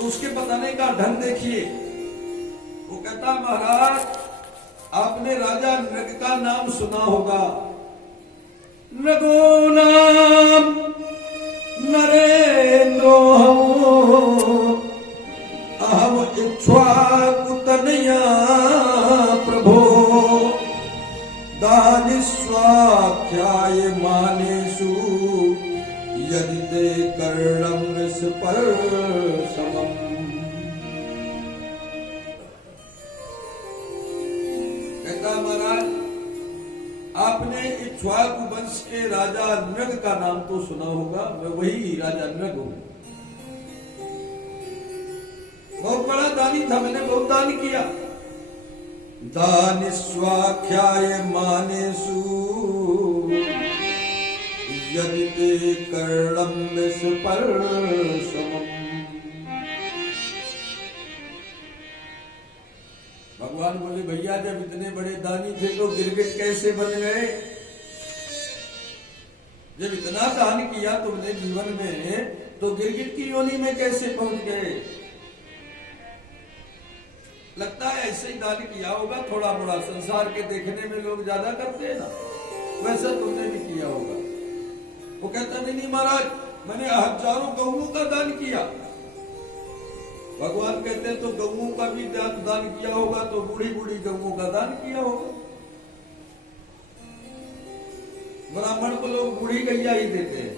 तो उसके बताने का ढंग देखिए। वो कहता महाराज आपने राजा नृग का नाम सुना होगा। नृगो नाम नरेंद्रो अहम इक्ष्वाकुतनया प्रभो दानिस्वाख्याय मानेषु यदि ते कर्णं स्पर्शमम्। कहता महाराज आपने इक्ष्वाकु वंश के राजा नृग का नाम तो सुना होगा, मैं वही राजा नृग हूं। बहुत बड़ा दानी था, मैंने बहुत दान किया। दानिस्वाख्याय मानेषु यदि ते कर्णं स्पर्शमम्। भगवान बोले भैया जब इतने बड़े दानी थे तो गिरगिट कैसे बन गए? जब इतना दान किया तुमने जीवन में तो गिरगिट की योनि में कैसे पहुंच गए? लगता है ऐसे ही दान किया होगा, थोड़ा बड़ा संसार के देखने में लोग ज्यादा करते हैं ना, वैसा तुमने भी किया होगा। वो कहता नहीं महाराज मैंने हजारों गऊओं का दान किया। भगवान कहते हैं तो गऊओं का भी दान किया होगा तो बूढ़ी बूढ़ी गऊओं का दान किया होगा। ब्राह्मण को लोग बूढ़ी गैया ही देते हैं,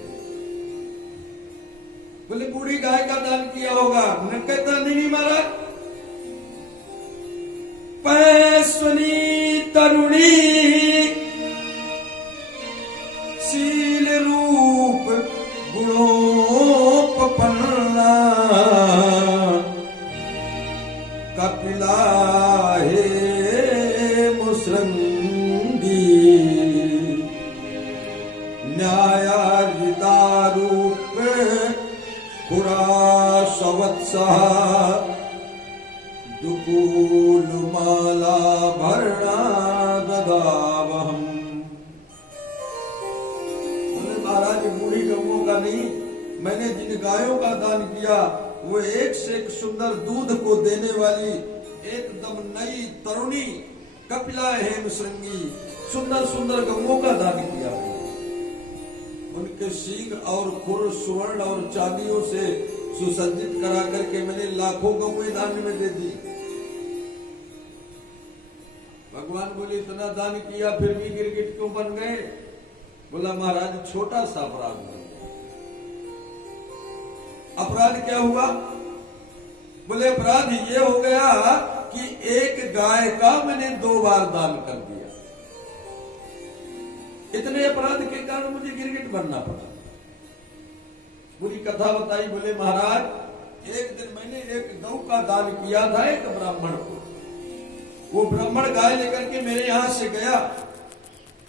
बोले बूढ़ी गाय का दान किया होगा। न कहता नहीं महाराज पैसुनी तरुणी शील रूप गुणोपपन्ना कपिला हे मुसृंगी न्यायार्जिता रूप पुरा सवत्सः दुकूल माला भरणा ददावहम। बोले महाराज बूढ़ी गऊओं का नहीं, मैंने जिन गायों का दान किया वो एक से एक सुंदर दूध को देने वाली एकदम नई तरुणी कपिला हेम श्रृंगी सुंदर सुंदर गऊओं का दान किया। उनके सींग और खुर स्वर्ण और चांदियों से सुसज्जित करा करके मैंने लाखों गऊएं दान में दे दी। भगवान बोले इतना दान किया फिर भी गिरगिट क्यों बन गए? बोला महाराज छोटा सा अपराध बन गया। अपराध क्या हुआ? बोले अपराध ये हो गया कि एक गाय का मैंने 2 बार दान कर दिया। इतने अपराध के कारण मुझे गिरगिट बनना पड़ा। पूरी कथा बताई। बोले महाराज एक दिन मैंने एक गौ का दान किया था एक ब्राह्मण को। वो ब्राह्मण गाय लेकर के मेरे यहां से गया।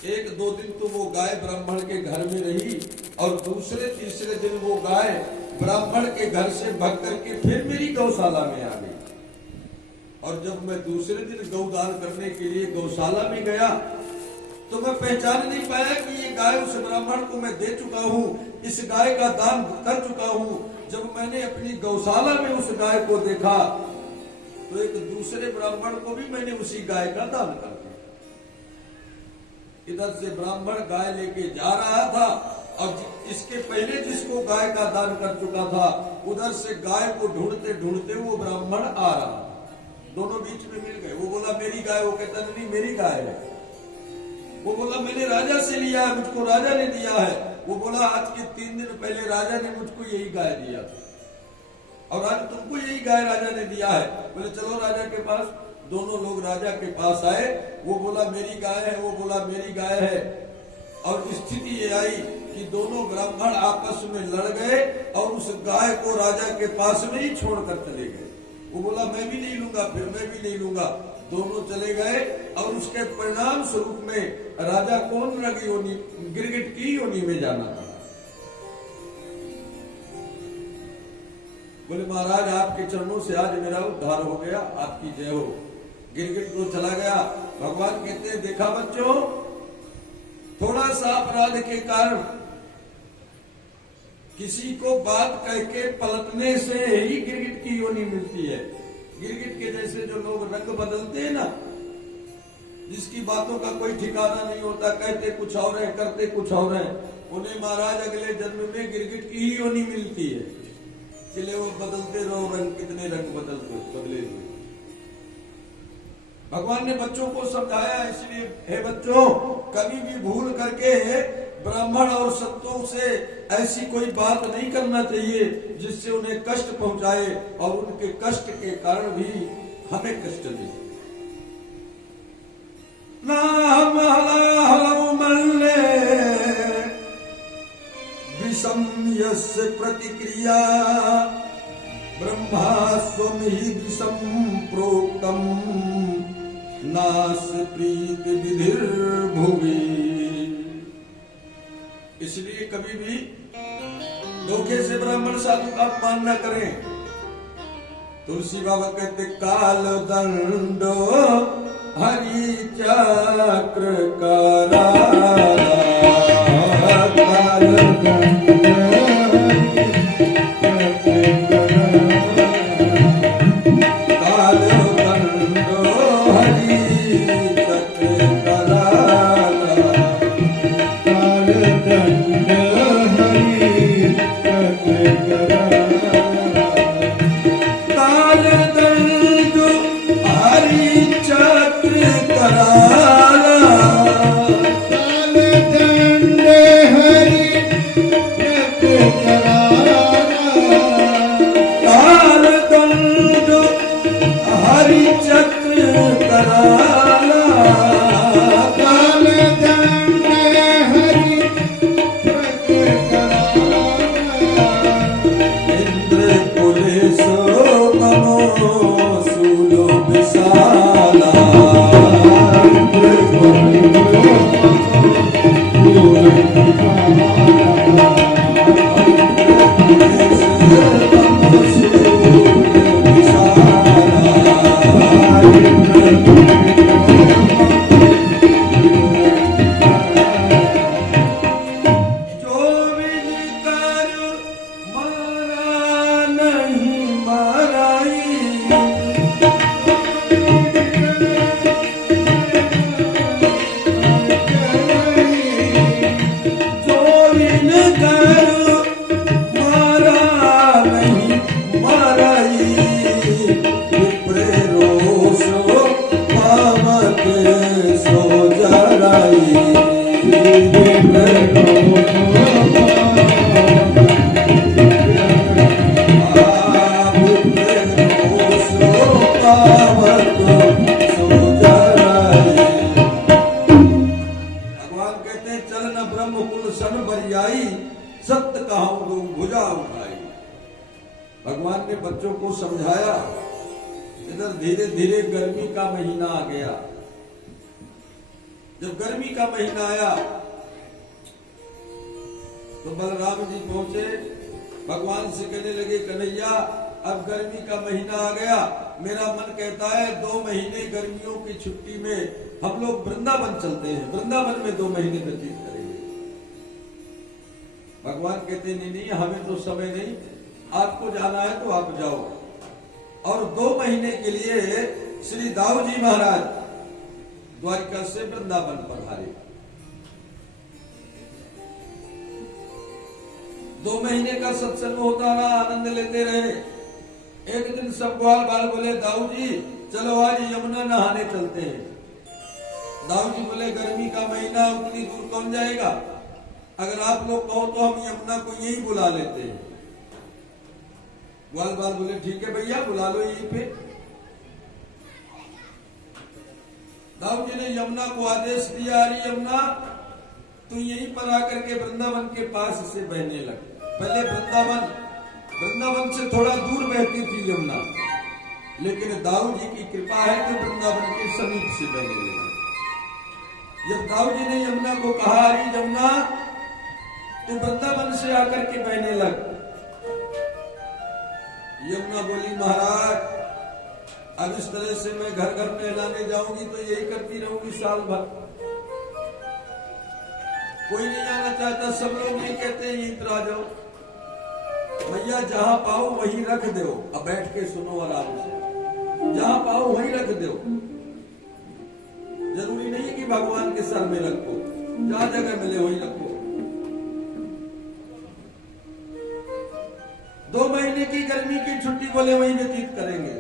1-2 दिन तो वो गाय ब्राह्मण के घर में रही और दूसरे तीसरे दिन वो गाय ब्राह्मण के घर से भाग करके फिर मेरी गौशाला में आ गई। और जब मैं दूसरे दिन गौदान करने के लिए गौशाला में गया तो मैं पहचान नहीं पाया कि ये गाय उस ब्राह्मण को मैं दे चुका हूँ, इस गाय का दान कर चुका हूँ। जब मैंने अपनी गौशाला में उस गाय को देखा तो एक दूसरे ब्राह्मण को भी मैंने उसी गाय का दान कर दिया। इधर से ब्राह्मण गाय लेके जा रहा था और इसके पहले जिसको गाय का दान कर चुका था उधर से गाय को ढूंढते ढूंढते वो ब्राह्मण आ रहा। दोनों बीच में मिल गए। वो बोला मेरी गाय, वो कहता नहीं मेरी गाय है। वो बोला मैंने राजा से लिया है, मुझको राजा ने दिया है। वो बोला आज के 3 दिन पहले राजा ने मुझको यही गाय दिया और आज तुमको यही गाय राजा ने दिया है। बोले चलो राजा के पास। दोनों लोग राजा के पास आए। वो बोला मेरी गाय है, वो बोला मेरी गाय है। और स्थिति ये आई कि दोनों ब्राह्मण आपस में लड़ गए और उस गाय को राजा के पास में ही छोड़कर चले गए। वो बोला मैं भी नहीं लूंगा, फिर मैं भी नहीं लूंगा। दोनों चले गए और उसके परिणाम स्वरूप में राजा कौन लगी योनि, गिरगिट की योनि में जाना था। बोले महाराज आपके चरणों से आज मेरा उद्धार हो गया, आपकी जय हो। गिरगिट तो चला गया। भगवान कहते हैं देखा बच्चों, थोड़ा सा अपराध के कारण किसी को बात कह के पलटने से ही गिरगिट की योनि मिलती है। गिरगिट के जैसे जो लोग रंग बदलते हैं ना, जिसकी बातों का कोई ठिकाना नहीं होता, कहते कुछ और है करते कुछ और है, उन्हें महाराज अगले जन्म में गिरगिट की ही योनि मिलती है। इसलिए वो बदलते रहो रंग, कितने रंग बदले हुए। भगवान ने बच्चों को समझाया, इसलिए हे बच्चों, कभी भी भूल करके ब्राह्मण और संतों से ऐसी कोई बात नहीं करना चाहिए जिससे उन्हें कष्ट पहुंचाए और उनके कष्ट के कारण भी हमें कष्ट दे। ना विषम यस्य प्रतिक्रिया ब्रह्मा स्वम ही विषम प्रोक्तम नास प्रीत विधिर भुवि। इसलिए कभी भी धोखे से ब्राह्मण साधु का अपमान न करें। तुलसी बाबा कहते काल दंडो हरि चक्र करा, काल भगवान ने बच्चों को समझाया। इधर धीरे धीरे गर्मी का महीना आ गया। जब गर्मी का महीना आया तो बलराम जी पहुंचे, भगवान से कहने लगे कन्हैया अब गर्मी का महीना आ गया, मेरा मन कहता है 2 महीने गर्मियों की छुट्टी में हम लोग वृंदावन चलते हैं, वृंदावन में 2 महीने व्यतीत करेंगे। भगवान कहते नहीं नहीं हमें तो समय नहीं, आपको जाना है तो आप जाओ। और 2 महीने के लिए श्री दाऊ जी महाराज द्वारिका से वृंदावन पधारे। 2 महीने का सत्संग होता रहा, आनंद लेते रहे। एक दिन सब ग्वाल बाल बोले दाऊ जी चलो आज यमुना नहाने चलते हैं। दाऊ जी बोले गर्मी का महीना उतनी दूर कौन जाएगा, अगर आप लोग कहो तो हम यमुना को यही बुला लेते हैं। ग्वाल बाल बोले ठीक है भैया बुला लो यहीं पे। दाऊ जी ने यमुना को आदेश दिया, अरे यमुना तू यहीं पर आकर के वृंदावन के पास से बहने लग। पहले वृंदावन से थोड़ा दूर बहती थी यमुना, लेकिन दाऊ जी की कृपा है कि वृंदावन के समीप से बहने लगी। जब दाऊ जी ने यमुना को कहा अरे यमुना तू वृंदावन से आकर के बहने लग, यमुना बोली महाराज अब इस तरह से मैं घर घर नहलाने जाऊंगी तो यही करती रहूंगी साल भर, कोई नहीं आना चाहता, सब लोग ये कहते हैं यहीं आ जाओ। भैया जहां पाओ वहीं रख दो, अब बैठ के सुनो आराम से, जहां पाओ वहीं रख दो। जरूरी नहीं है कि भगवान के सर में रखो, जहां जगह मिले वहीं रखो। 2 महीने की गर्मी की छुट्टी बोले वहीं व्यतीत करेंगे।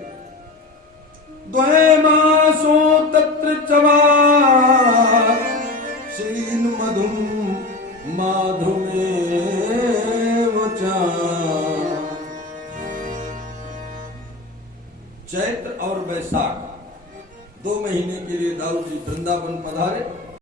द्वय मासों तत्र चवार श्रीन मधुम माधुमेव च। चैत्र और वैशाख 2 महीने के लिए दाऊद जी वृंदावन पधारे